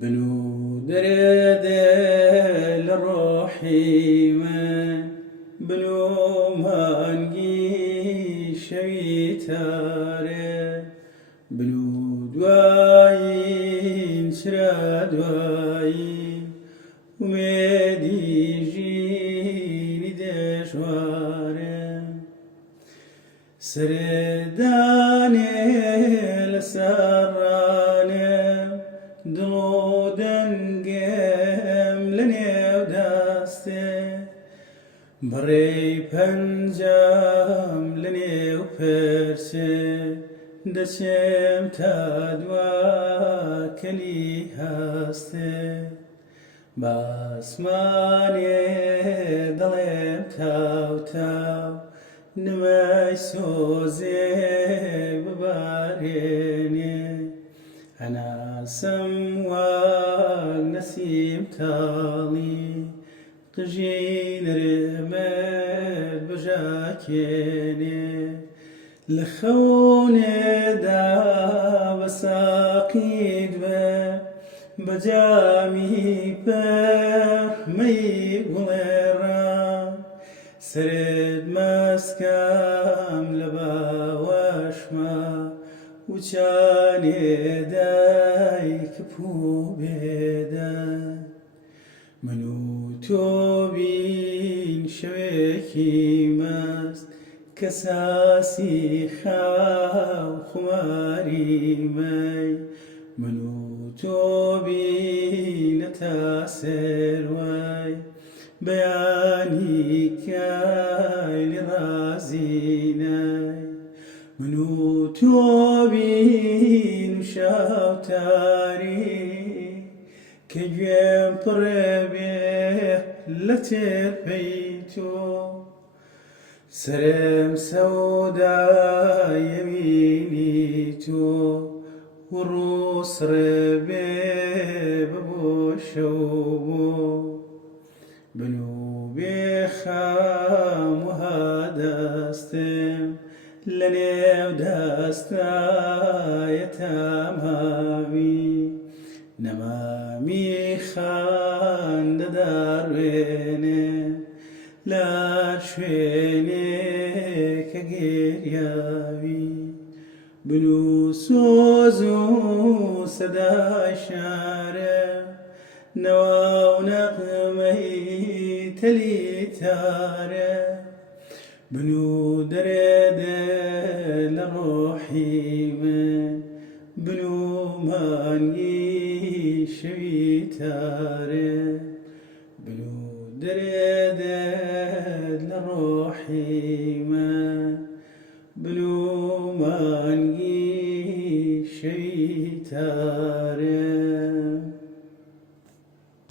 بنو درد الروحي من بنو مانگی شویتاره بنو دواین شرا دواین ومیدی جینی دشواره سردانه لسرانه دلو دنگم لنیو دسته بڕێی پەنجام لە نێو پەرسێ دەچێم تا دواکەلی هەستێ باسمانێ دەڵێم تاو تاو نمای سۆزێ ببارێنێ هەناسەم وەک نەسیم تاڵی قژی نرمێت بژاکێنێ لە خەونێدا بە ساقیت بێ بە جامی پەرمەی گوڵێڕا سرت مەسکەم لە باوەشمە وچانێ دایکە پوو بێدە من و تۆ بین شەوێکی مەست کە ساسی خاو خوماری مەی من و تۆ بینە تا سێروەی بەیانی کایلی ڕازینەی من و تۆ بین و شاوتاری کە گوێم پڕێ بێ لە تێپەی تۆ سەرم سەودایەمینی تۆ و ڕووسڕێ بێ ببۆ شەو بۆ بنو بێخام وها دەستم لە نێو دەستایە تەماوی نەمامی خان دەداڕوێنێ لار شوێنێکە گێریاوی بنو سۆز و سەدای شارە نەوا و نەغمەی تەلی تارە بنو دەرێدە لە ڕۆحی من بنو مانگی شەویتارێ بنو دەرێدەت لە ڕۆحی من بنو مانگی شەویتارێ